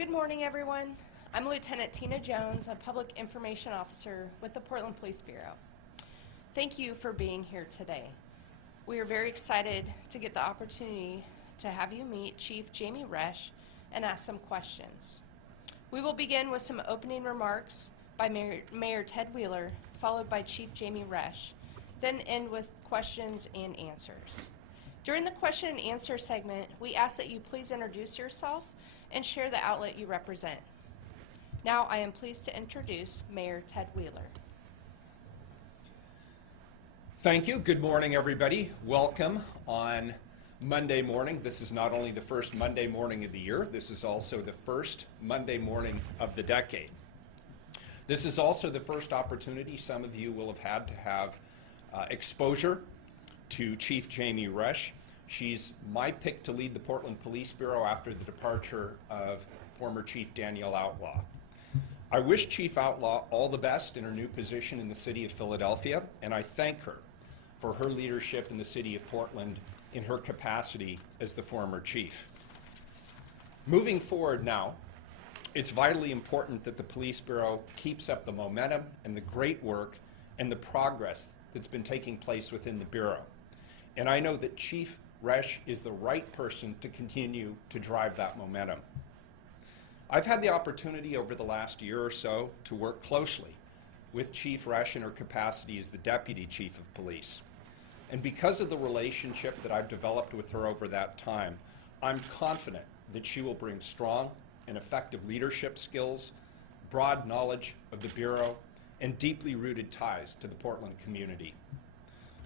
Good morning, everyone. I'm Lieutenant Tina Jones, a Public Information Officer with the Portland Police Bureau. Thank you for being here today. We are very excited to get the opportunity to have you meet Chief Jami Resch and ask some questions. We will begin with some opening remarks by Mayor Ted Wheeler, followed by Chief Jami Resch, then end with questions and answers. During the question and answer segment, we ask that you please introduce yourself and share the outlet you represent. Now I am pleased to introduce Mayor Ted Wheeler. Thank you. Good morning, everybody. Welcome on Monday morning. This is not only the first Monday morning of the year, this is also the first Monday morning of the decade. This is also the first opportunity some of you will have had to have exposure to Chief Jami Resch. She's my pick to lead the Portland Police Bureau after the departure of former Chief Danielle Outlaw. I wish Chief Outlaw all the best in her new position in the city of Philadelphia, and I thank her for her leadership in the city of Portland in her capacity as the former chief. Moving forward now, it's vitally important that the Police Bureau keeps up the momentum and the great work and the progress that's been taking place within the Bureau. And I know that Chief Resch is the right person to continue to drive that momentum. I've had the opportunity over the last year or so to work closely with Chief Resch in her capacity as the Deputy Chief of Police. And because of the relationship that I've developed with her over that time, I'm confident that she will bring strong and effective leadership skills, broad knowledge of the Bureau, and deeply rooted ties to the Portland community.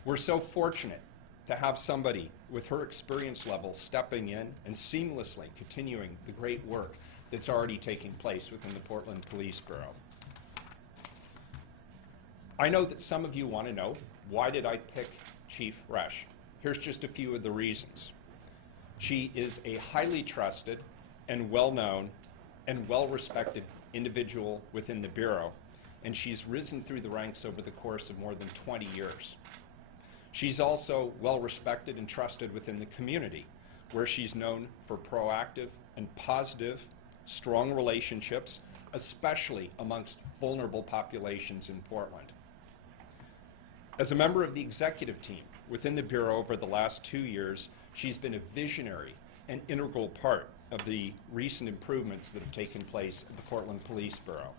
We're so fortunate to have somebody with her experience level stepping in and seamlessly continuing the great work that's already taking place within the Portland Police Bureau. I know that some of you want to know, why did I pick Chief Resch? Here's just a few of the reasons. She is a highly trusted and well-known and well-respected individual within the Bureau, and she's risen through the ranks over the course of more than 20 years. She's also well-respected and trusted within the community, where she's known for proactive and positive, strong relationships, especially amongst vulnerable populations in Portland. As a member of the executive team within the Bureau over the last 2 years, she's been a visionary and integral part of the recent improvements that have taken place at the Portland Police Bureau.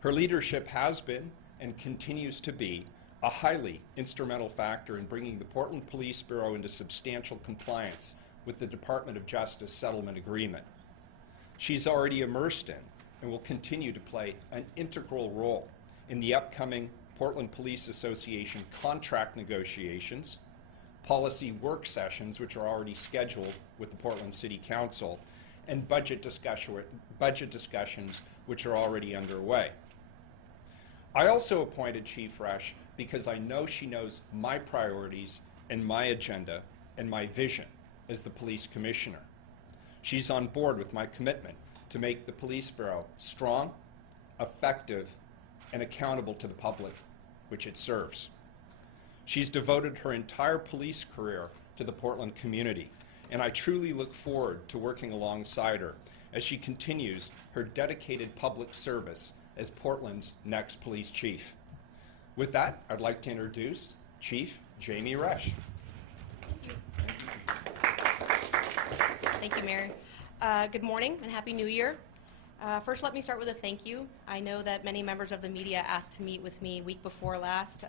Her leadership has been and continues to be a highly instrumental factor in bringing the Portland Police Bureau into substantial compliance with the Department of Justice settlement agreement. She's already immersed in and will continue to play an integral role in the upcoming Portland Police Association contract negotiations, policy work sessions, which are already scheduled with the Portland City Council, and budget discussions, which are already underway. I also appointed Chief Resch because I know she knows my priorities and my agenda and my vision as the police commissioner. She's on board with my commitment to make the Police Bureau strong, effective, and accountable to the public which it serves. She's devoted her entire police career to the Portland community, and I truly look forward to working alongside her as she continues her dedicated public service as Portland's next police chief. With that, I'd like to introduce Chief Jami Resch. Thank you. Thank you, Mayor. Good morning and Happy New Year. First, let me start with a thank you. I know that many members of the media asked to meet with me week before last,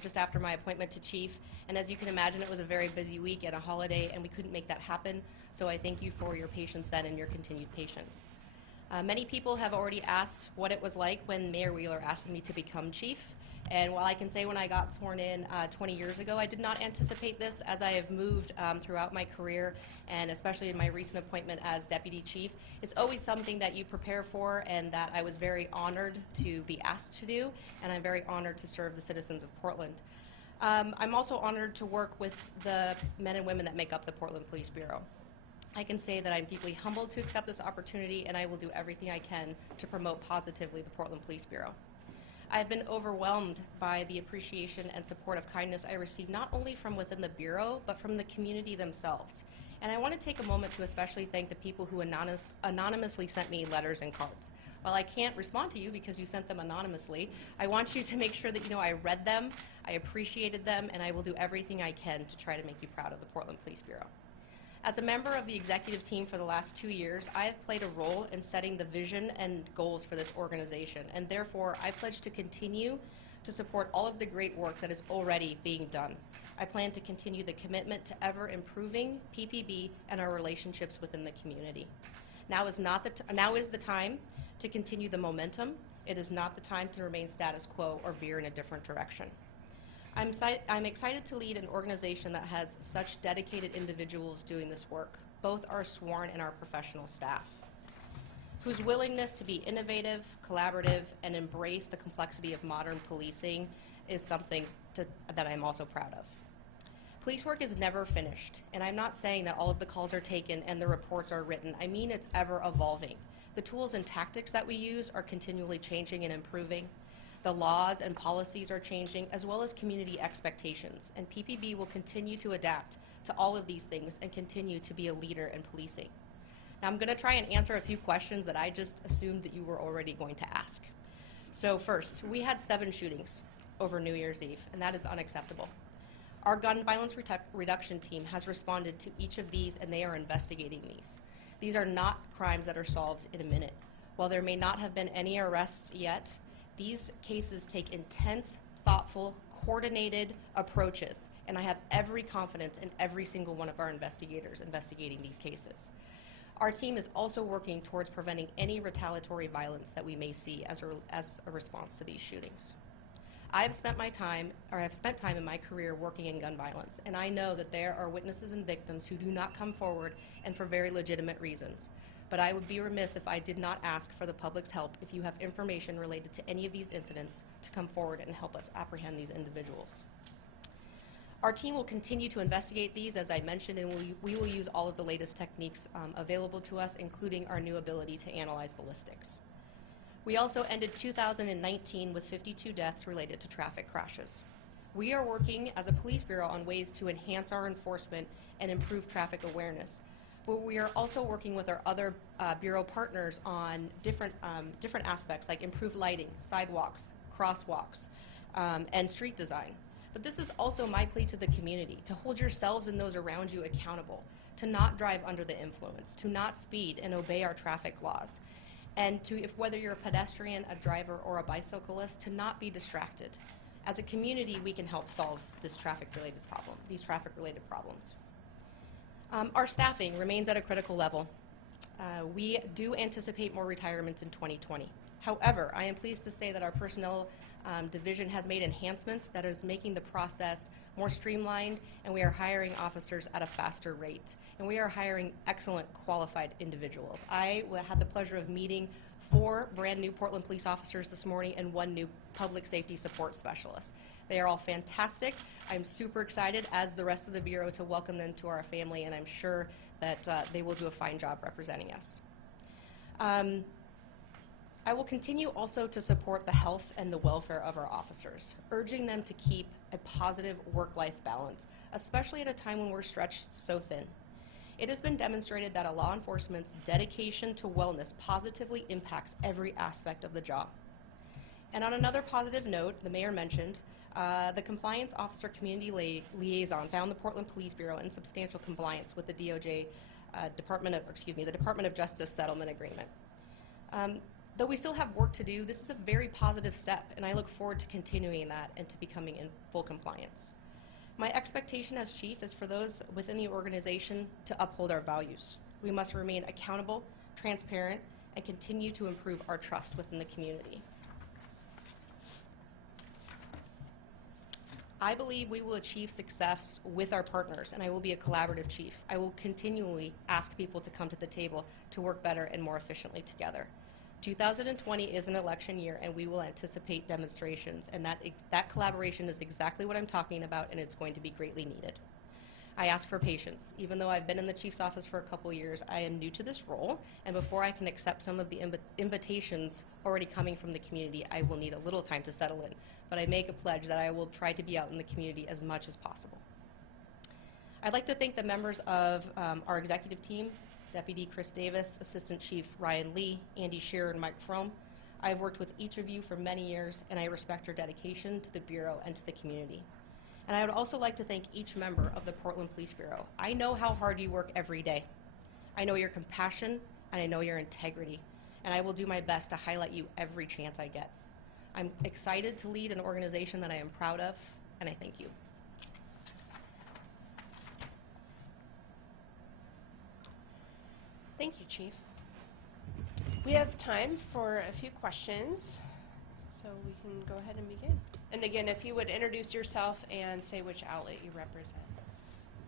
just after my appointment to Chief. And as you can imagine, it was a very busy week and a holiday, and we couldn't make that happen. So I thank you for your patience then and your continued patience. Many people have already asked what it was like when Mayor Wheeler asked me to become chief. And while I can say when I got sworn in 20 years ago, I did not anticipate this, as I have moved throughout my career, and especially in my recent appointment as deputy chief. It's always something that you prepare for and that I was very honored to be asked to do, and I'm very honored to serve the citizens of Portland. I'm also honored to work with the men and women that make up the Portland Police Bureau. I can say that I'm deeply humbled to accept this opportunity, and I will do everything I can to promote positively the Portland Police Bureau. I've been overwhelmed by the appreciation and support of kindness I receive not only from within the Bureau, but from the community themselves. And I want to take a moment to especially thank the people who anonymously sent me letters and cards. While I can't respond to you because you sent them anonymously, I want you to make sure that you know I read them, I appreciated them, and I will do everything I can to try to make you proud of the Portland Police Bureau. As a member of the executive team for the last 2 years, I have played a role in setting the vision and goals for this organization, and therefore I pledge to continue to support all of the great work that is already being done. I plan to continue the commitment to ever improving PPB and our relationships within the community. Now is the time to continue the momentum. It is not the time to remain status quo or veer in a different direction. I'm excited to lead an organization that has such dedicated individuals doing this work, both our sworn and our professional staff, whose willingness to be innovative, collaborative, and embrace the complexity of modern policing is something that I'm also proud of. Police work is never finished, and I'm not saying that all of the calls are taken and the reports are written. I mean it's ever evolving. The tools and tactics that we use are continually changing and improving. The laws and policies are changing, as well as community expectations, and PPB will continue to adapt to all of these things and continue to be a leader in policing. Now I'm going to try and answer a few questions that I just assumed that you were already going to ask. So first, we had 7 shootings over New Year's Eve, and that is unacceptable. Our gun violence reduction team has responded to each of these, and they are investigating these. These are not crimes that are solved in a minute. While there may not have been any arrests yet, these cases take intense, thoughtful, coordinated approaches, and I have every confidence in every single one of our investigators investigating these cases. Our team is also working towards preventing any retaliatory violence that we may see as a response to these shootings. I have spent time in my career working in gun violence, and I know that there are witnesses and victims who do not come forward, and for very legitimate reasons. But I would be remiss if I did not ask for the public's help if you have information related to any of these incidents to come forward and help us apprehend these individuals. Our team will continue to investigate these, as I mentioned, and we will use all of the latest techniques available to us, including our new ability to analyze ballistics. We also ended 2019 with 52 deaths related to traffic crashes. We are working as a police bureau on ways to enhance our enforcement and improve traffic awareness. But we are also working with our other bureau partners on different aspects like improved lighting, sidewalks, crosswalks, and street design. But this is also my plea to the community, to hold yourselves and those around you accountable, to not drive under the influence, to not speed and obey our traffic laws, and to, whether you're a pedestrian, a driver, or a bicyclist, to not be distracted. As a community, we can help solve these traffic-related problems. Our staffing remains at a critical level. We do anticipate more retirements in 2020. However, I am pleased to say that our personnel division has made enhancements that is making the process more streamlined, and we are hiring officers at a faster rate. And we are hiring excellent, qualified individuals. I had the pleasure of meeting 4 brand new Portland police officers this morning and 1 new public safety support specialist. They are all fantastic. I'm super excited, as the rest of the Bureau, to welcome them to our family, and I'm sure that they will do a fine job representing us. I will continue also to support the health and the welfare of our officers, urging them to keep a positive work-life balance, especially at a time when we're stretched so thin. It has been demonstrated that a law enforcement's dedication to wellness positively impacts every aspect of the job. And on another positive note, the mayor mentioned, the Compliance Officer Community Liaison found the Portland Police Bureau in substantial compliance with the DOJ the Department of Justice Settlement Agreement. Though we still have work to do, this is a very positive step, and I look forward to continuing that and to becoming in full compliance. My expectation as chief is for those within the organization to uphold our values. We must remain accountable, transparent, and continue to improve our trust within the community. I believe we will achieve success with our partners, and I will be a collaborative chief. I will continually ask people to come to the table to work better and more efficiently together. 2020 is an election year, and we will anticipate demonstrations, and that collaboration is exactly what I'm talking about, and it's going to be greatly needed. I ask for patience. Even though I've been in the chief's office for a couple years, I am new to this role, and before I can accept some of the invitations already coming from the community, I will need a little time to settle in. But I make a pledge that I will try to be out in the community as much as possible. I'd like to thank the members of our executive team, Deputy Chris Davis, Assistant Chief Ryan Lee, Andy Shearer, and Mike Fromm. I've worked with each of you for many years, and I respect your dedication to the Bureau and to the community. And I would also like to thank each member of the Portland Police Bureau. I know how hard you work every day. I know your compassion, and I know your integrity, and I will do my best to highlight you every chance I get. I'm excited to lead an organization that I am proud of, and I thank you. Thank you, Chief. We have time for a few questions, so we can go ahead and begin. And again, if you would introduce yourself and say which outlet you represent.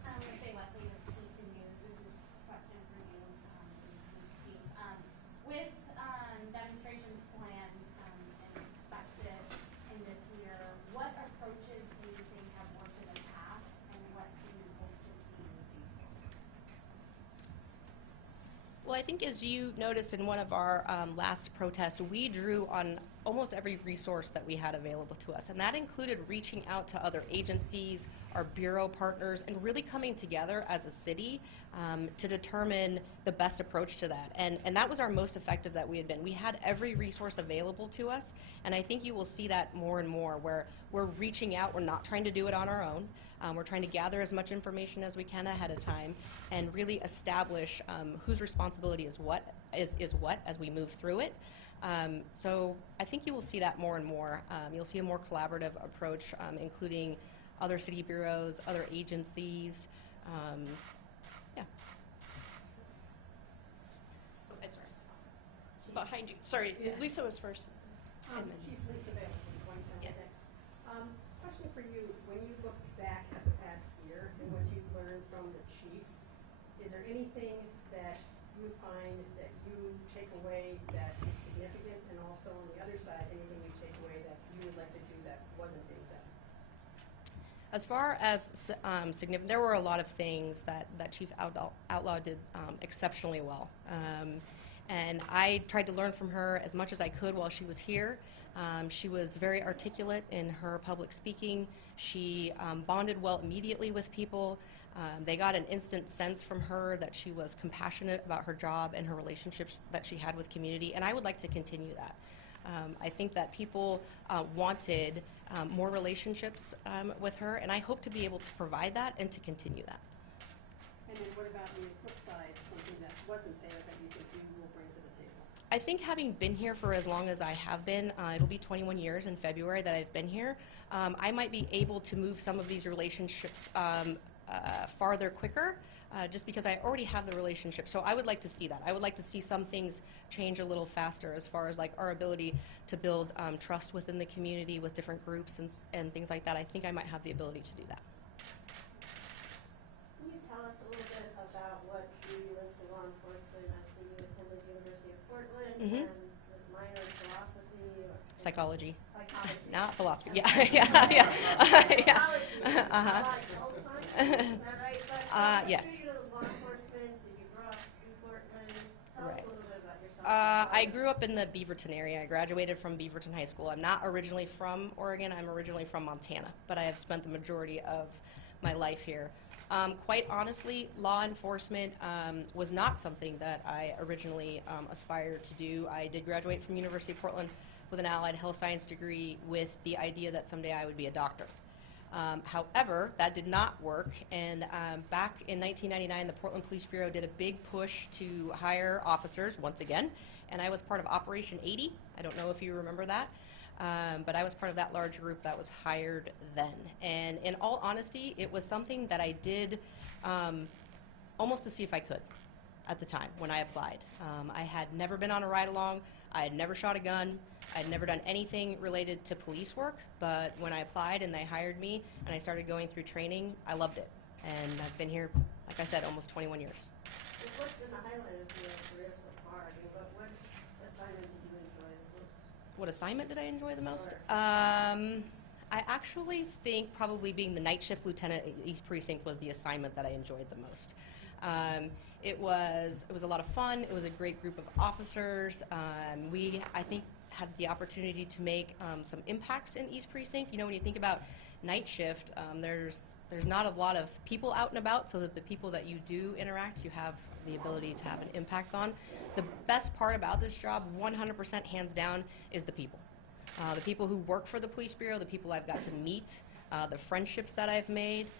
Leslie with PPB News. This is a question for you, Chief. With demonstrations planned and expected in this year, what approaches do you think have worked in the past, and what do you hope to see moving forward? Well, I think as you noticed in one of our last protests, we drew on almost every resource that we had available to us, and that included reaching out to other agencies, our bureau partners, and really coming together as a city to determine the best approach to that. And that was our most effective that we had been. We had every resource available to us, and I think you will see that more and more, where we're reaching out. We're not trying to do it on our own. We're trying to gather as much information as we can ahead of time and really establish whose responsibility is what as we move through it. So I think you will see that more and more. You'll see a more collaborative approach, including other city bureaus, other agencies. Yeah. Oh, sorry. Behind you. Sorry, Yeah. Lisa was first. And then Chief Lisa Bale from 176. Yes. Question for you, when you look back at the past year and what you've learned from the chief, is there anything that you find that you take away that is significant, and also on the other side, anything you take away that you would like to do that wasn't being done? As far as significant, there were a lot of things that Chief Outlaw did exceptionally well. And I tried to learn from her as much as I could while she was here. She was very articulate in her public speaking. She bonded well immediately with people. They got an instant sense from her that she was compassionate about her job and her relationships that she had with community, and I would like to continue that. I think that people wanted more relationships with her, and I hope to be able to provide that and to continue that. And then what about on the flip side, something that wasn't there that you think you will bring to the table? I think having been here for as long as I have been, it'll be 21 years in February that I've been here, I might be able to move some of these relationships farther quicker, just because I already have the relationship. So I would like to see that. I would like to see some things change a little faster as far as like our ability to build trust within the community with different groups and things like that. I think I might have the ability to do that. Can you tell us a little bit about what drew you into law enforcement? I see you attended University of Portland and was minor in philosophy or Psychology. psychology. Not philosophy. Okay. Yeah, yeah. Psychology. Uh-huh. Like health science, is that right? But Yes. what drew you to law enforcement? Did you grow up in Portland? Tell us Right. a little bit about yourself. I grew up in the Beaverton area. I graduated from Beaverton High School. I'm not originally from Oregon. I'm originally from Montana, but I have spent the majority of my life here. Quite honestly, law enforcement was not something that I originally aspired to do. I did graduate from University of Portland with an allied health science degree with the idea that someday I would be a doctor. However, that did not work, and back in 1999, the Portland Police Bureau did a big push to hire officers once again, and I was part of Operation 80. I don't know if you remember that, but I was part of that large group that was hired then. And in all honesty, it was something that I did almost to see if I could at the time when I applied. I had never been on a ride-along. I had never shot a gun. I had never done anything related to police work, but when I applied and they hired me and I started going through training, I loved it. And I've been here, like I said, almost 21 years. What's been the highlight of your career so far? I mean, what assignment did you enjoy the most? What assignment did I enjoy the most? I actually think probably being the night shift lieutenant at East Precinct was the assignment that I enjoyed the most. It was a lot of fun. It was a great group of officers. I think, had the opportunity to make some impacts in East Precinct. You know, when you think about night shift, there's not a lot of people out and about, so that the people that you do interact, you have the ability to have an impact on. The best part about this job, 100% hands down, is the people. The people who work for the police bureau, the people I've got to meet, the friendships that I've made.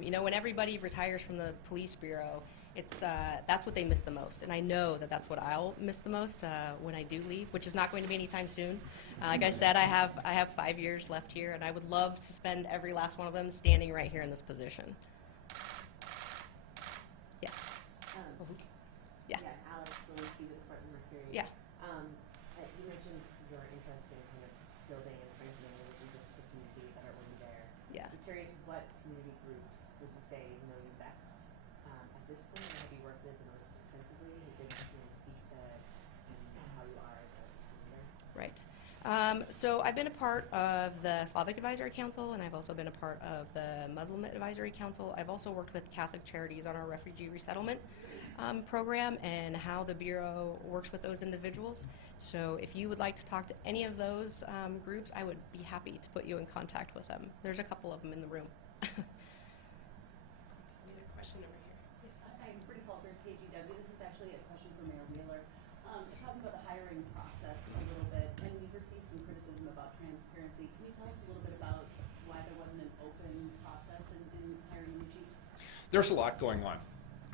You know, when everybody retires from the police bureau, it's that's what they miss the most, and I know that that's what I'll miss the most when I do leave, which is not going to be anytime soon. Like I said, I have 5 years left here, and I would love to spend every last one of them standing right here in this position. Yes. Yeah. Yeah, Alex, Walensky with Portland Mercury. Yeah. You mentioned your interest in kind of building and strengthening relationships with the community that are already there. Yeah. I'm curious, what community groups would you say know you best at this point, and have you worked with the most extensively, who can speak to how you are as a leader? Right. So I've been a part of the Slavic Advisory Council, and I've also been a part of the Muslim Advisory Council. I've also worked with Catholic Charities on our refugee resettlement program and how the Bureau works with those individuals. So if you would like to talk to any of those groups, I would be happy to put you in contact with them. There's a couple of them in the room. We had a question over here. Yes. I'm Brittany Falkers, KGW. This is actually a question for Mayor Wheeler. Talking about the hiring process a little bit, and we've received some criticism about transparency. Can you tell us a little bit about why there wasn't an open process in hiring the chief? There's a lot going on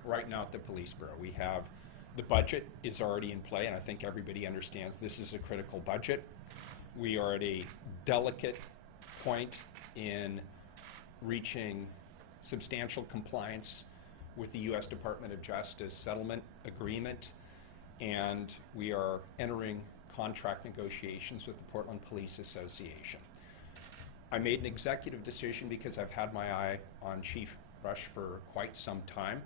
right now at the Police Bureau. We have the budget is already in play, and I think everybody understands this is a critical budget. We are at a delicate point in reaching substantial compliance with the U.S. Department of Justice settlement agreement, and we are entering contract negotiations with the Portland Police Association. I made an executive decision because I've had my eye on Chief Resch for quite some time.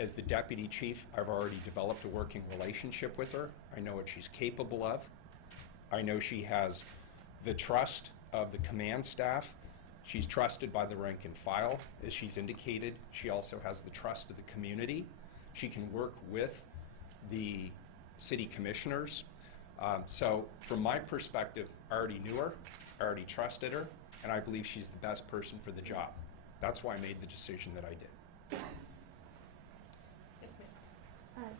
As the deputy chief, I've already developed a working relationship with her. I know what she's capable of. I know she has the trust of the command staff. She's trusted by the rank and file, as she's indicated. She also has the trust of the community. She can work with the city commissioners. So from my perspective, I already knew her, I already trusted her, and I believe she's the best person for the job. That's why I made the decision that I did. Yes, ma'am.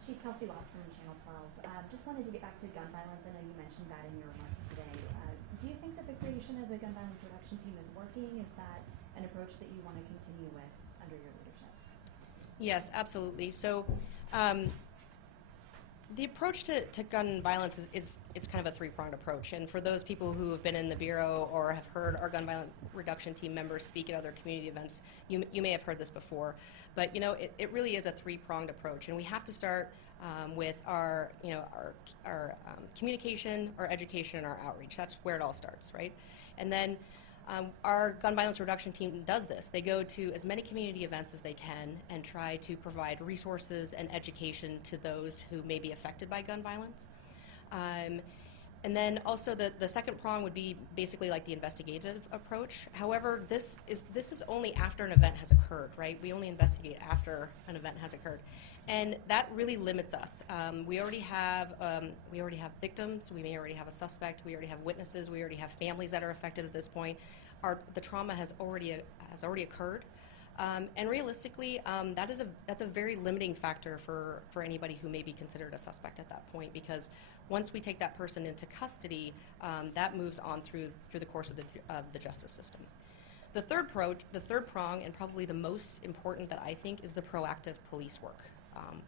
Chief Kelsey Watts from Channel 12. Just wanted to get back to gun violence. I know you mentioned that in your remarks today. Do you think that the creation of the gun violence reduction team is working? Is that an approach that you want to continue with under your leadership? Yes, absolutely. So the approach to gun violence it's kind of a three-pronged approach. And for those people who have been in the Bureau or have heard our gun violence reduction team members speak at other community events, you may have heard this before. But you know, it really is a three-pronged approach, and we have to start with our communication, our education, and our outreach. That's where it all starts, right? And then our gun violence reduction team does this. They go to as many community events as they can and try to provide resources and education to those who may be affected by gun violence. And then also the second prong would be basically like the investigative approach. However, this is only after an event has occurred, right? We only investigate after an event has occurred. And that really limits us. We already have victims. We may already have a suspect. We already have witnesses. We already have families that are affected at this point. The trauma has already occurred, and realistically, that's a very limiting factor for anybody who may be considered a suspect at that point. Because once we take that person into custody, that moves on through the course of the justice system. The third prong, and probably the most important that I think, is the proactive police work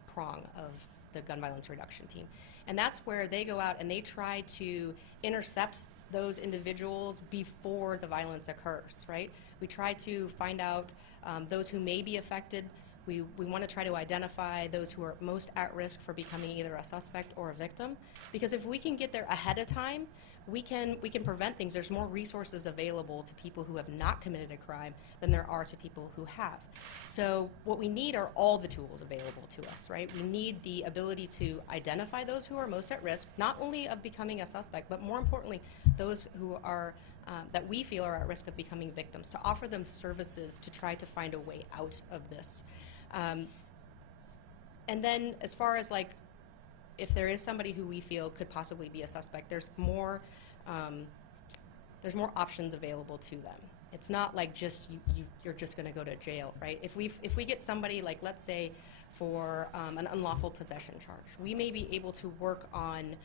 prong of the gun violence reduction team. And that's where they go out and they try to intercept those individuals before the violence occurs, right? We try to find out those who may be affected. We want to try to identify those who are most at risk for becoming either a suspect or a victim, because if we can get there ahead of time, we can prevent things. There's more resources available to people who have not committed a crime than there are to people who have. So what we need are all the tools available to us, right? We need the ability to identify those who are most at risk, not only of becoming a suspect, but more importantly, those who are that we feel are at risk of becoming victims, to offer them services to try to find a way out of this. And then as far as like, if there is somebody who we feel could possibly be a suspect, there's more options available to them. It's not like just you're just going to go to jail, right? If we get somebody, like, let's say for an unlawful possession charge, we may be able to work on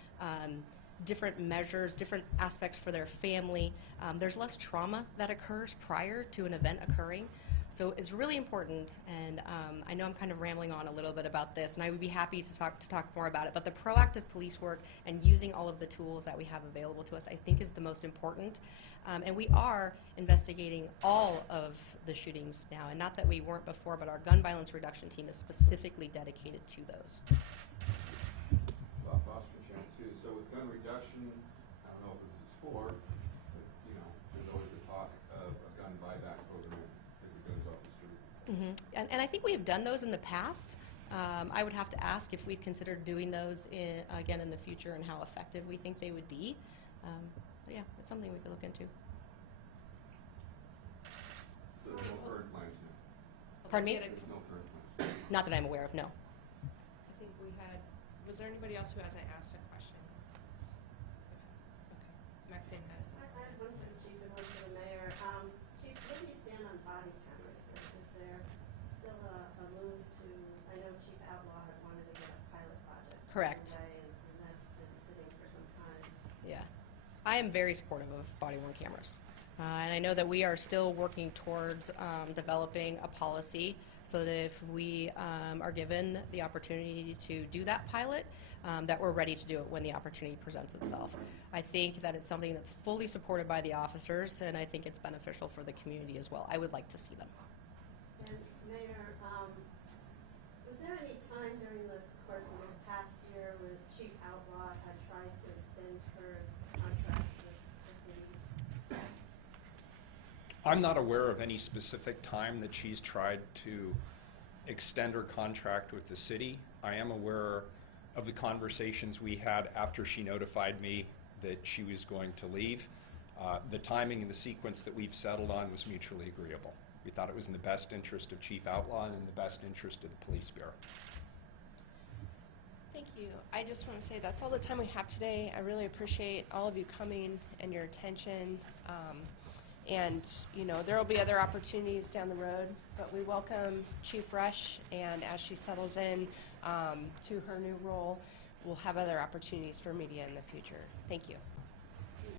different measures, different aspects for their family. There's less trauma that occurs prior to an event occurring. So it's really important, and I know I'm kind of rambling on a little bit about this, and I would be happy to talk more about it, but the proactive police work and using all of the tools that we have available to us, I think, is the most important. And we are investigating all of the shootings now, and not that we weren't before, but our gun violence reduction team is specifically dedicated to those. Bob Foster, Channel 2. So with gun reduction, I don't know if this is for, but, you know, there's always the talk of a gun buyback program, take the guns off the street. Mm-hmm. And I think we have done those in the past. I would have to ask if we've considered doing those again in the future and how effective we think they would be. But yeah, it's something we could look into. So there's no current plans now? Pardon me? There's no current plans? Not that I'm aware of, no. I think we had, was there anybody else who hasn't asked a question? Okay. Maxine had. I have one for the chief and one for the mayor. Chief, where do you stand on body cameras? Is there still a move to, I know Chief Outlaw had wanted to get a pilot project Correct. underway, and that's been sitting for some time. Yeah. I am very supportive of body-worn cameras. And I know that we are still working towards developing a policy so that if we are given the opportunity to do that pilot, that we're ready to do it when the opportunity presents itself. I think that it's something that's fully supported by the officers, and I think it's beneficial for the community as well. I would like to see them. And Mayor, was there any time during the course of this past year when Chief Outlaw had tried to extend her contract with the city? I'm not aware of any specific time that she's tried to extend her contract with the city. I am aware of the conversations we had after she notified me that she was going to leave. The timing and the sequence that we've settled on was mutually agreeable. We thought it was in the best interest of Chief Outlaw and in the best interest of the Police Bureau. Thank you. I just want to say that's all the time we have today. I really appreciate all of you coming and your attention. And, you know, there will be other opportunities down the road, but we welcome Chief Resch, and as she settles in to her new role, we'll have other opportunities for media in the future. Thank you.